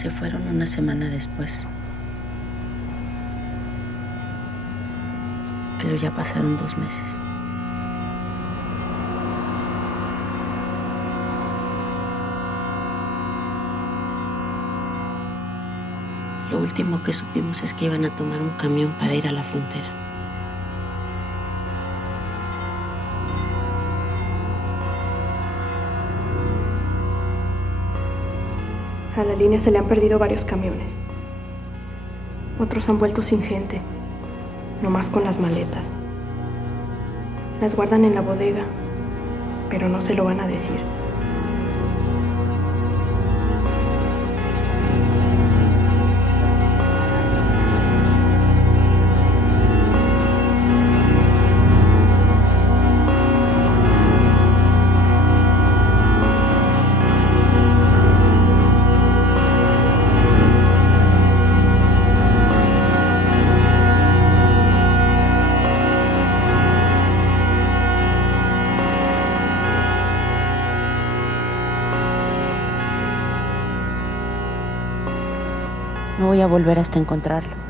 Se fueron una semana después. Pero ya pasaron 2 meses. Lo último que supimos es que iban a tomar un camión para ir a la frontera. A la línea se le han perdido varios camiones. Otros han vuelto sin gente, nomás con las maletas. Las guardan en la bodega, pero no se lo van a decir. No voy a volver hasta encontrarlo.